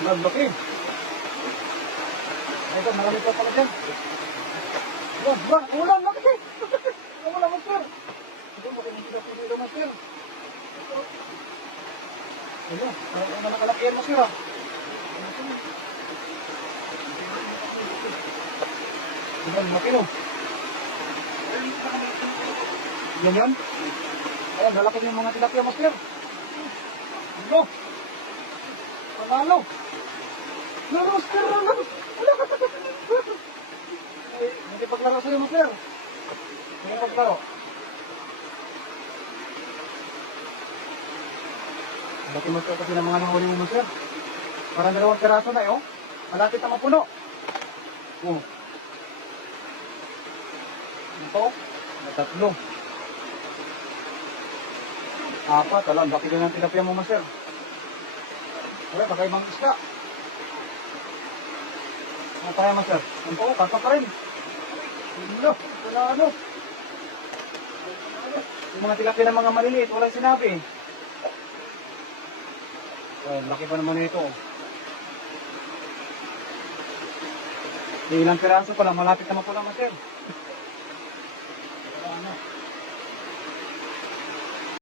Naglaki. Ay, ito, marami pa pala dyan. Ulan, laki. Wala, master. Ito, makinig sila po dito, master. Ito, ano nakalaki yan, master, ah. Ito, laki, no. Yan yan. Ayan, lalaki yung mga tilapia, master. Ito. Panalo. No, master, no. Hindi paglaro sa'yo, master. Hindi paglaro. Laki master kasi ng mga nahuli mo, master. Parang 2 piraso na, oh. Malapit na mapuno. Oh. Ito, na 3. 4, alam, laki din ang tilapia mo, master. Wala, baka ibang isda. Ano kaya, master? Ito, kanta pa rin. Ano? Ano? Yung mga tilapia ng mga maliliit, walang sinabi. Laki pa naman ito. Ilang piraso pa lang, malapit naman po lang, master.